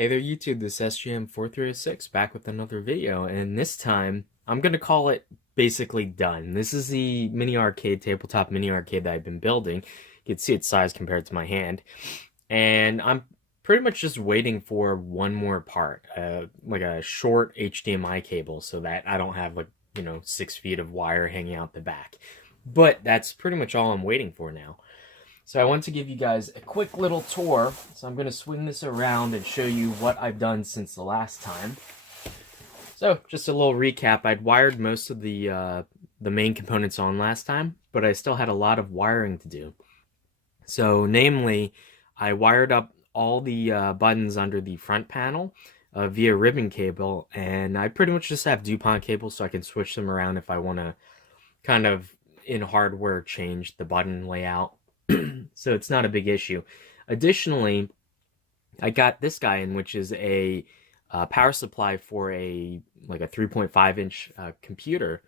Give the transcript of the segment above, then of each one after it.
Hey there YouTube, this is SGM4306 back with another video, and this time I'm going to call it basically done. This is the mini arcade, tabletop mini arcade that I've been building. You can see its size compared to my hand, and I'm pretty much just waiting for one more part, like a short HDMI cable, so that I don't have 6 feet of wire hanging out the back. But that's pretty much all I'm waiting for now. So I want to give you guys a quick little tour. So I'm going to swing this around and show you what I've done since the last time. So just a little recap. I'd wired most of the main components on last time, but I still had a lot of wiring to do. So namely, I wired up all the buttons under the front panel via ribbon cable, and I pretty much just have DuPont cables so I can switch them around if I want to kind of in hardware change the button layout. So it's not a big issue. Additionally, I got this guy in, which is a power supply for a 3.5-inch computer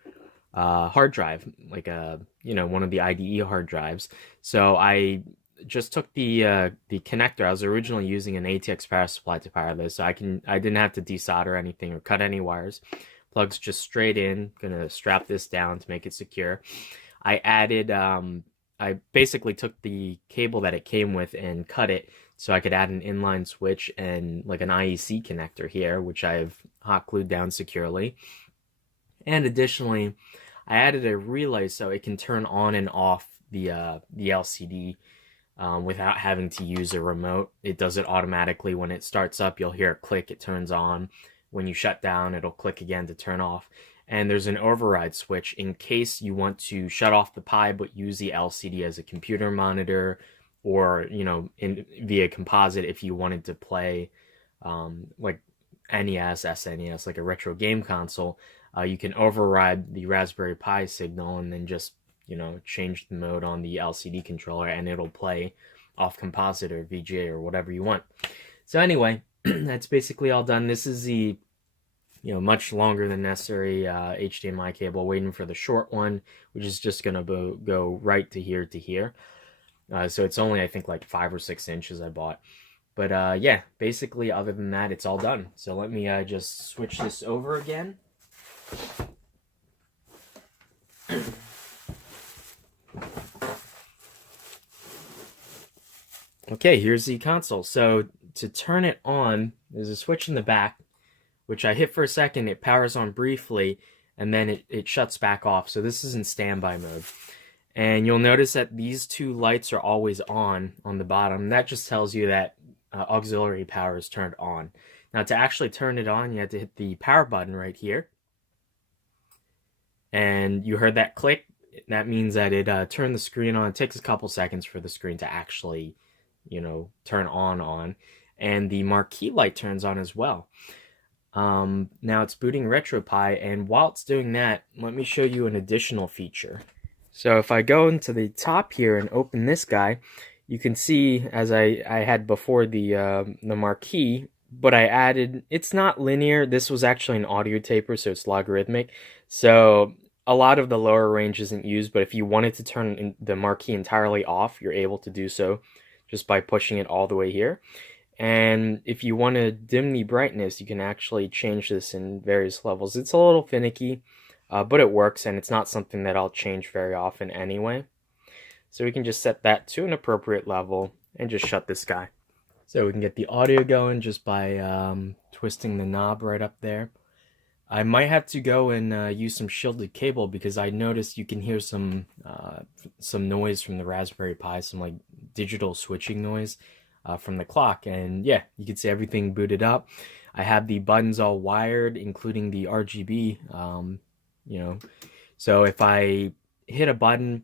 hard drive, like one of the IDE hard drives. So I just took the connector. I was originally using an ATX power supply to power this, so I didn't have to desolder anything or cut any wires. Plugs just straight in. Gonna strap this down to make it secure. I added I basically took the cable that it came with and cut it so I could add an inline switch and like an IEC connector here, which I've hot glued down securely. And additionally, I added a relay so it can turn on and off the LCD without having to use a remote. It does it automatically. When it starts up, you'll hear it click, it turns on. When you shut down, it'll click again to turn off. And there's an override switch in case you want to shut off the Pi but use the LCD as a computer monitor, or via composite if you wanted to play like NES, SNES, like a retro game console. You can override the Raspberry Pi signal and then just change the mode on the LCD controller, and it'll play off composite or VGA or whatever you want. So anyway, that's basically all done. This is the much longer than necessary HDMI cable, waiting for the short one, which is just going to go right to here to here. So it's only, I think, like 5 or 6 inches I bought. But yeah, basically, other than that, it's all done. So let me just switch this over again. Okay, here's the console. So to turn it on, there's a switch in the back, which I hit for a second, it powers on briefly, and then it shuts back off. So this is in standby mode. And you'll notice that these two lights are always on the bottom. That just tells you that auxiliary power is turned on. Now to actually turn it on, you have to hit the power button right here. And you heard that click. That means that it turned the screen on. It takes a couple seconds for the screen to actually, turn on. And the marquee light turns on as well. Now it's booting Retropie, and while it's doing that, let me show you an additional feature. So if I go into the top here and open this guy, you can see, as I had before, the marquee, but I added, it's not linear. This was actually an audio taper, so it's logarithmic. So a lot of the lower range isn't used, but if you wanted to turn the marquee entirely off, you're able to do so just by pushing it all the way here. And if you want to dim the brightness, you can actually change this in various levels. It's a little finicky, but it works, and it's not something that I'll change very often anyway. So we can just set that to an appropriate level and just shut this guy. So we can get the audio going just by twisting the knob right up there. I might have to go and use some shielded cable, because I noticed you can hear some noise from the Raspberry Pi, some like digital switching noise from the clock. And yeah, you can see everything booted up. I have the buttons all wired, including the RGB, so if I hit a button,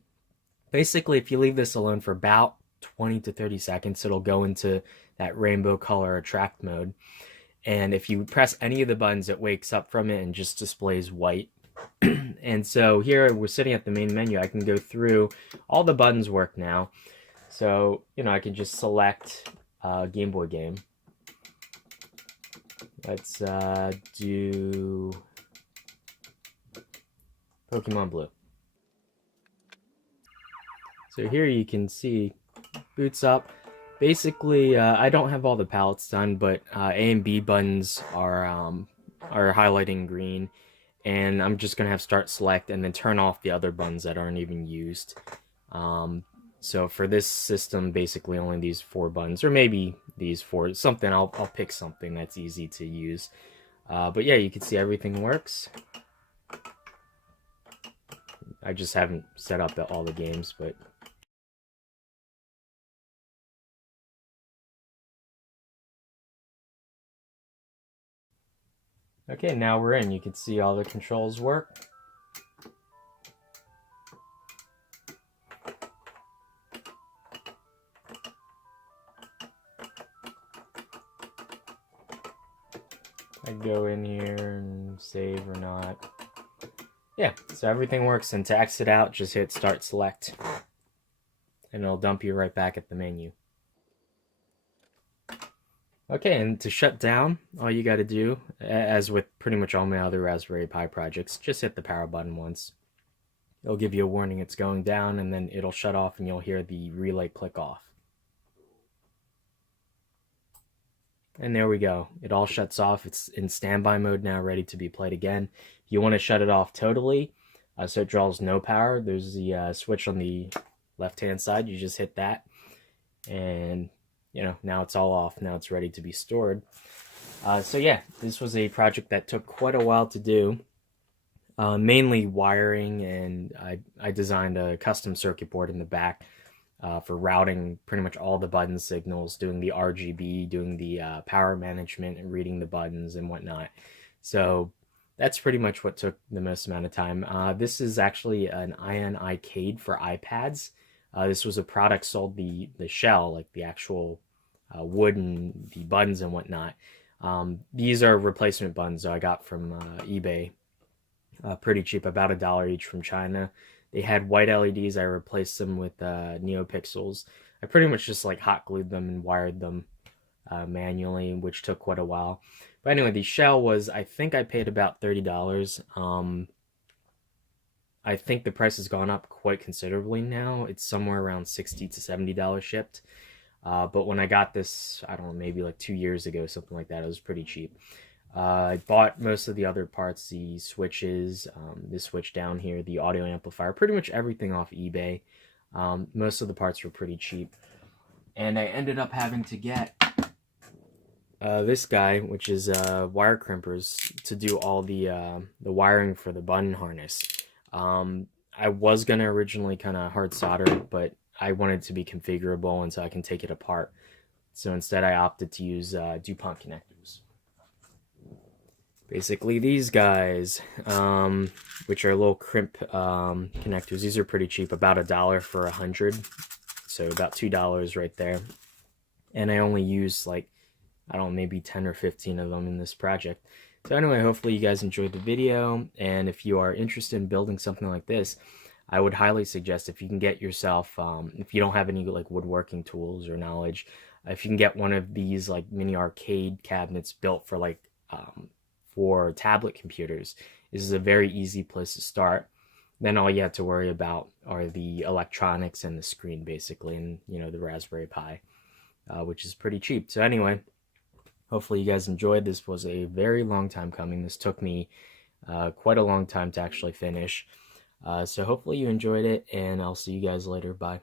basically if you leave this alone for about 20 to 30 seconds, it'll go into that rainbow color attract mode. And if you press any of the buttons, it wakes up from it and just displays white. And so here we're sitting at the main menu. I can go through, all the buttons work now. So, I can just select Game Boy game. Let's do Pokemon Blue. So here you can see, boots up. Basically, I don't have all the palettes done, but A and B buttons are highlighting green, and I'm just gonna have start select and then turn off the other buttons that aren't even used. Um, so for this system, basically only these 4 buttons, or maybe these 4. Something I'll pick something that's easy to use. But yeah, you can see everything works. I just haven't set up all the games, but okay, now we're in. You can see all the controls work. I go in here and save or not. Yeah, so everything works, and to exit out, just hit start select, and it'll dump you right back at the menu. Okay, and to shut down, all you gotta do, as with pretty much all my other Raspberry Pi projects, just hit the power button once. It'll give you a warning it's going down, and then it'll shut off, and you'll hear the relay click off. And there we go. It all shuts off. It's in standby mode now, ready to be played again. If you want to shut it off totally, so it draws no power, there's the switch on the left-hand side. You just hit that, and now it's all off. Now it's ready to be stored. So yeah, this was a project that took quite a while to do. Mainly wiring, and I designed a custom circuit board in the back for routing pretty much all the button signals, doing the RGB, doing the power management, and reading the buttons and whatnot. So that's pretty much what took the most amount of time. This is actually an Ion Arcade for iPads. This was a product sold the shell, like the actual wood and the buttons and whatnot. These are replacement buttons I got from eBay. Pretty cheap, about $1 each from China. They had white LEDs. I replaced them with NeoPixels. I pretty much just like hot glued them and wired them manually, which took quite a while. But anyway, the shell was, I think I paid about $30. I think the price has gone up quite considerably now. It's somewhere around $60 to $70 shipped. But when I got this, I don't know, maybe like 2 years ago, something like that, it was pretty cheap. I bought most of the other parts, the switches, this switch down here, the audio amplifier, pretty much everything off eBay. Most of the parts were pretty cheap. And I ended up having to get this guy, which is wire crimpers, to do all the wiring for the button harness. I was going to originally kind of hard solder it, but I wanted it to be configurable and so I can take it apart. So instead I opted to use DuPont connectors. Basically these guys, which are little crimp connectors. These are pretty cheap, about $1 for 100, so about $2 right there. And I only used like, I don't know, maybe 10 or 15 of them in this project. So anyway, hopefully you guys enjoyed the video, and if you are interested in building something like this, I would highly suggest, if you can get yourself, if you don't have any like woodworking tools or knowledge, if you can get one of these like mini arcade cabinets built for like for tablet computers, this is a very easy place to start. Then all you have to worry about are the electronics and the screen, basically, and the Raspberry Pi, which is pretty cheap. So anyway, hopefully you guys enjoyed. This was a very long time coming. This took me quite a long time to actually finish. So hopefully you enjoyed it, and I'll see you guys later. Bye.